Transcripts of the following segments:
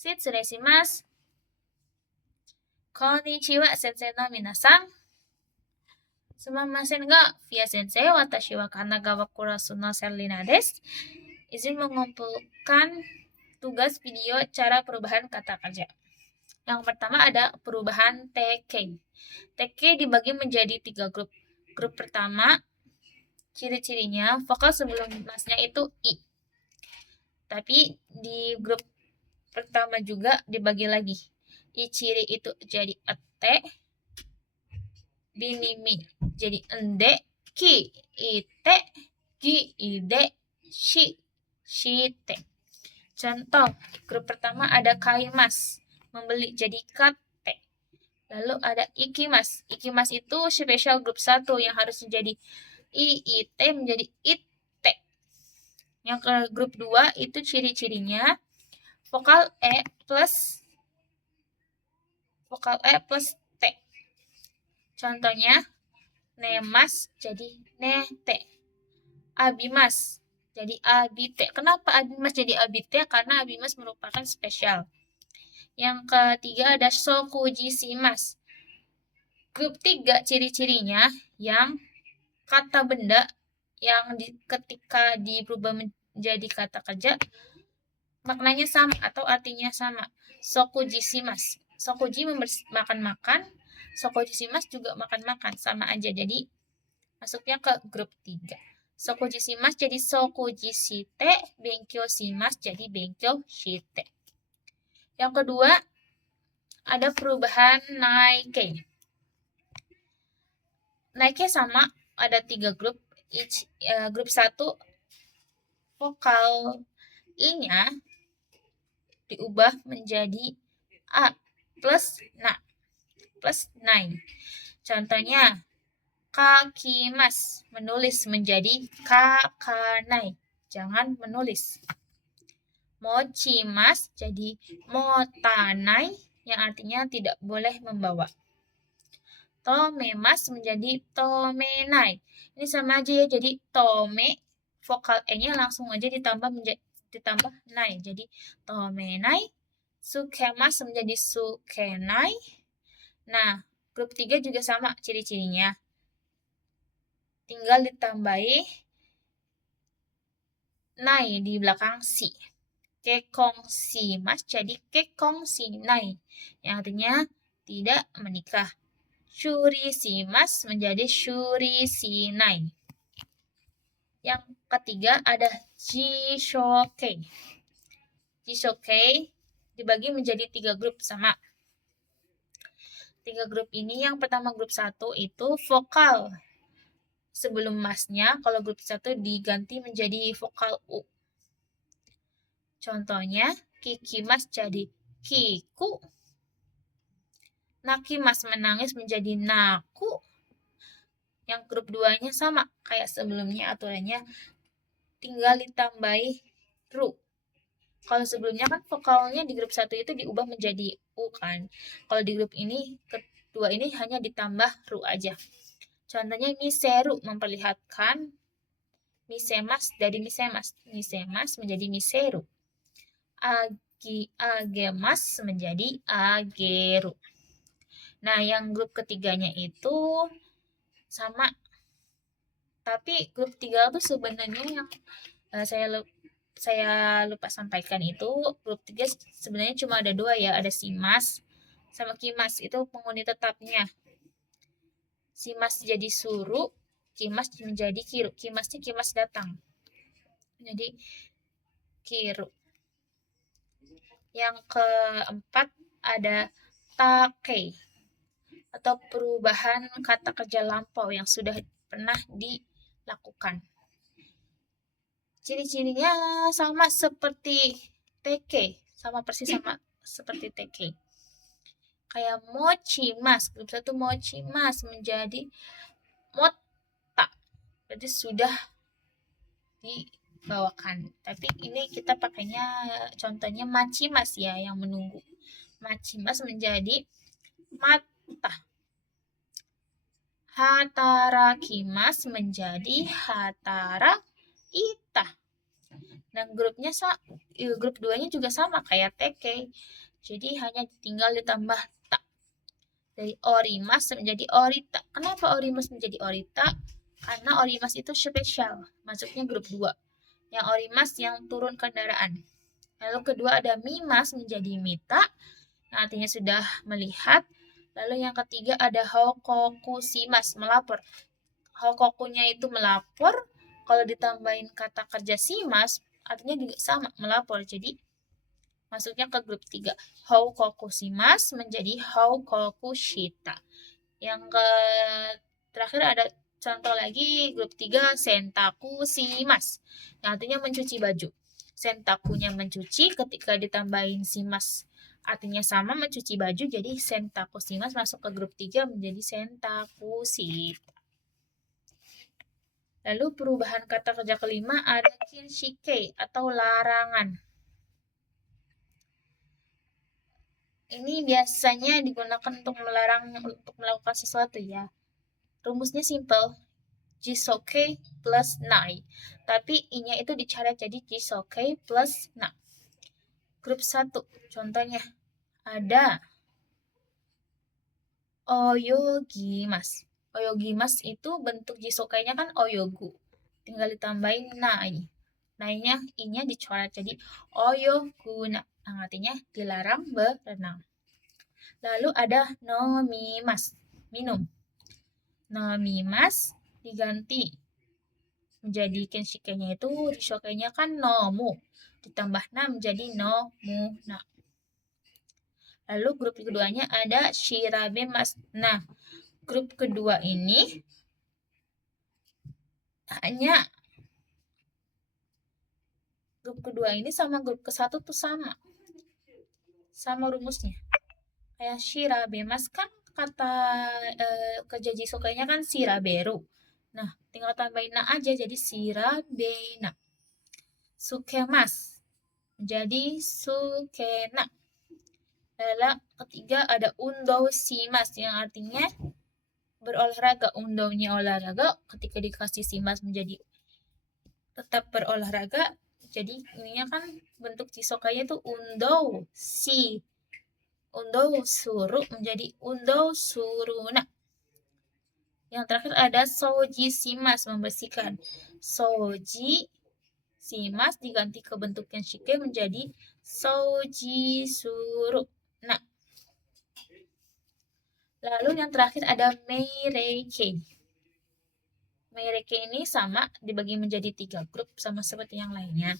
失礼します。こんにちは、先生の皆さん。Sumimasen ga, via sensei, watashi wa Kanagawa Kurasu no Selina desu. Izin mengumpulkan tugas video cara perubahan kata kerja. Yang pertama ada perubahan TK. TK dibagi menjadi 3 grup. Grup pertama, ciri-cirinya vokal sebelum masnya itu I. Tapi di grup pertama juga dibagi lagi. I ciri itu jadi ete, binimi jadi ende, ki ite, gi ide, shite. Contoh, grup pertama ada kaimas, membeli jadi kate. Lalu ada ikimas. Ikimas itu spesial grup 1 yang harus menjadi iite menjadi ite. Yang ke grup 2 itu ciri-cirinya vokal E plus T. Contohnya, nemas jadi nete. Abimas jadi abite. Kenapa abimas jadi abite? Karena abimas merupakan spesial. Yang ketiga ada sokujishimas. Grup 3 ciri-cirinya yang kata benda yang ketika berubah menjadi kata kerja maknanya sama atau artinya sama. Sokujishimas. Sokuji makan-makan, sokujishimas juga makan-makan, sama aja. Jadi masuknya ke grup 3. Sokujishimas jadi sokujishite, benkyou shimasu jadi benkyou shite. Yang kedua ada perubahan naike. Naike sama ada 3 grup. Grup 1 vokal I-nya diubah menjadi A plus na plus nai. Contohnya, kakimas menulis menjadi kakanai. Jangan menulis. Mochimas jadi motanai yang artinya tidak boleh membawa. Tomemas menjadi tomenai. Ini sama aja ya, jadi tome vokal E-nya langsung aja ditambah nai. Jadi tomenai. Sukemas menjadi sukenai. Nah, grup 3 juga sama ciri-cirinya. Tinggal ditambahi nai di belakang si. Kekongsimas jadi kekongsinai. Yang artinya tidak menikah. Shurishimas menjadi shurisinai. Yang ketiga ada jishoke. Jishoke dibagi menjadi 3 grup sama. 3 grup ini yang pertama grup 1 itu vokal sebelum masnya, kalau grup 1 diganti menjadi vokal U. Contohnya, kikimas jadi kiku. Nakimas menangis menjadi naku. Yang grup 2-nya sama kayak sebelumnya, aturannya tinggal ditambahi ru. Kalau sebelumnya kan vokalnya di grup 1 itu diubah menjadi U kan. Kalau di grup ini, kedua ini hanya ditambah ru aja. Contohnya miseru memperlihatkan, misemas dari misemas. Misemas menjadi miseru. Agemas menjadi ageru. Nah, yang grup ketiganya itu sama. Tapi grup 3 itu sebenarnya yang saya lupa sampaikan itu, grup 3 sebenarnya cuma ada 2 ya, ada simas sama kimas, itu penghuni tetapnya. Simas jadi suru, kimas menjadi kiru. Kimasnya kimas datang. Jadi kiru. Yang keempat ada take atau perubahan kata kerja lampau yang sudah pernah dilakukan. Ciri-cirinya sama seperti TK, sama persis sama seperti TK. Kayak mochimas, grup 1 mochimas menjadi mota. Berarti sudah dibawakan. Tapi ini kita pakainya contohnya machimas ya, yang menunggu. Machimas menjadi mata. Hatarakimas menjadi hatara ita. Nah, grup 2-nya juga sama kayak TK. Jadi hanya tinggal ditambah ta. Dari Orimas menjadi Orita. Kenapa Orimas menjadi Orita? Karena Orimas itu spesial, masuknya grup 2. Yang Orimas yang turun kendaraan. Lalu kedua ada Mimas menjadi Mita, yang artinya sudah melihat. Lalu yang ketiga ada Hokokusimas, melapor. Hokokunya itu melapor, kalau ditambahin kata kerja simas, artinya juga sama, melapor. Jadi masuknya ke grup 3. Hokokusimas menjadi Hokokushita. Yang terakhir ada contoh lagi grup 3 Sentakusimas, yang artinya mencuci baju. Sentakunya mencuci, ketika ditambahin simas artinya sama, mencuci baju, jadi Sentakusimas masuk ke grup 3 menjadi Sentakushita. Lalu perubahan kata kerja kelima ada kinshike atau larangan. Ini biasanya digunakan untuk melarang untuk melakukan sesuatu ya. Rumusnya simple. Jisoke plus nai. Tapi i-nya itu dicoret jadi jisoke plus na. Grup 1 contohnya ada oyogimas. Oyogimas itu bentuk jisokainya kan oyogu. Tinggal ditambahin nai. Nainya i-nya dicoret jadi oyoguna. Artinya dilarang berenang. Lalu ada nomimas, minum. Nomimas diganti menjadi kenshike-nya itu rishoke-nya kan nomu. Ditambah na menjadi nomuna. Lalu grup keduanya ada shirabemas. Nah, grup kedua ini hanya grup kedua ini sama grup ke-1 tuh sama rumusnya. Kayak shirabemas kan kata kerja jisokainya kan shiraberu. Nah, tinggal tambahin na aja jadi shirabena. Sukemas jadi sukena. Lalu ketiga ada undo simas yang artinya berolahraga. Undonya olahraga, ketika dikasih simas menjadi tetap berolahraga. Jadi ininya kan bentuk cisokanya itu undo si. Undo suru menjadi undo suruna. Yang terakhir ada soji simas, membersihkan. Soji simas diganti ke bentuk kenshike menjadi soji suru. Nah, lalu yang terakhir ada meireke. Meireke ini sama dibagi menjadi 3 grup sama seperti yang lainnya.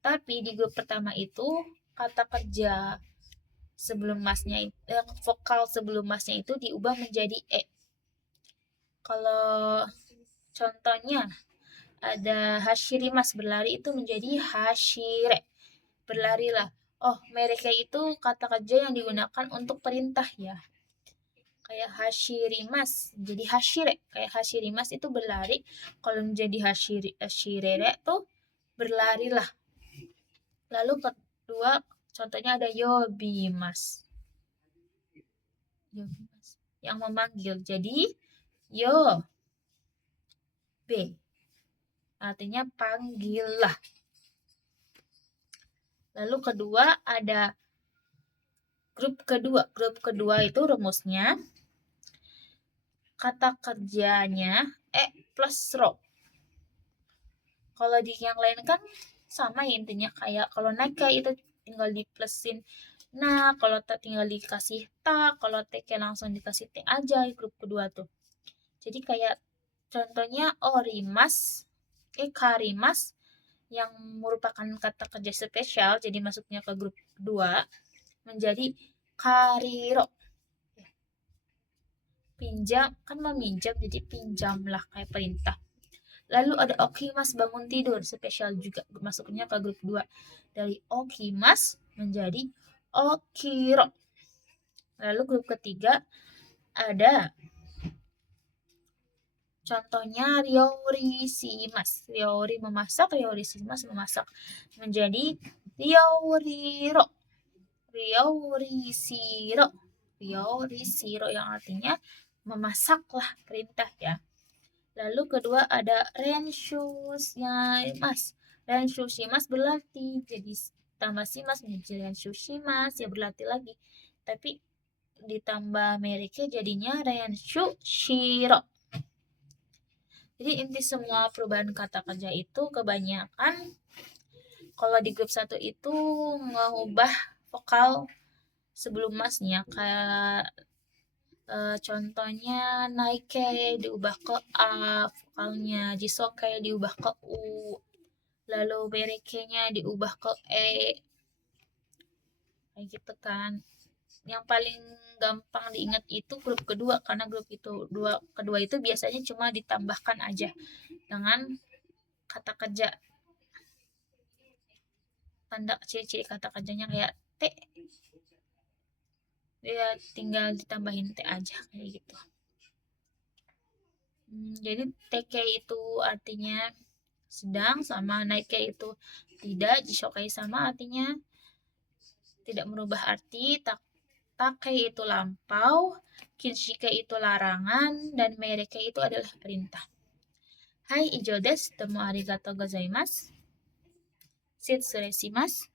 Tapi di grup pertama itu kata kerja sebelum masnya vokal sebelum masnya itu diubah menjadi e. Kalau contohnya ada hashirimas, berlari itu menjadi hashire. Berlarilah. Oh, mereka itu kata kerja yang digunakan untuk perintah ya. Kayak hashirimas, jadi hashire. Kayak hashirimas itu berlari. Kalau menjadi hashirere tuh berlarilah. Lalu kedua, contohnya ada yobimas. Yobimas. Yang memanggil. Jadi, yo. B. Artinya panggillah. Lalu kedua ada grup kedua. Grup kedua itu rumusnya kata kerjanya plus ro. Kalau di yang lain kan sama ya intinya, kayak kalau naka itu tinggal di plusin. Nah, kalau tak tinggal dikasih ta, kalau tk langsung dikasih t aja grup kedua tuh. Jadi kayak contohnya orimas, karimas yang merupakan kata kerja spesial, jadi masuknya ke grup 2 menjadi kariro. Pinjam, kan meminjam, jadi pinjamlah kayak perintah. Lalu ada okimas, bangun tidur, spesial juga masuknya ke grup 2. Dari okimas menjadi okiro. Lalu grup ketiga ada contohnya ryori shimasu. Ryori memasak, ryori shimasu memasak. Menjadi ryoriro. Ryori shiro. Ryori shiro yang artinya memasaklah, perintah ya. Lalu kedua ada renshu mas. Renshu shimasu berlatih, jadi tambah shimasu menjadi renshu shimasu, ya berlatih lagi. Tapi ditambah mereka jadinya renshu shiro. Jadi inti semua perubahan kata kerja itu kebanyakan kalau di grup 1 itu mengubah vokal sebelum masnya, kayak contohnya Naike diubah ke A vokalnya, Jisoke diubah ke U, lalu Bereke-nya diubah ke E, kayak gitu kan. Yang paling gampang diingat itu grup kedua, karena grup itu kedua itu biasanya cuma ditambahkan aja dengan kata kerja, tanda ciri-ciri kata kerjanya kayak T, ya tinggal ditambahin T aja kayak gitu. Jadi TK itu artinya sedang, sama Naike itu tidak, Jishokai sama artinya tidak merubah arti, Take itu lampau, Kinshike itu larangan, dan Mereke itu adalah perintah. Hai, ijo desu. Domo arigatou gozaimasu. Shitsurei shimasu.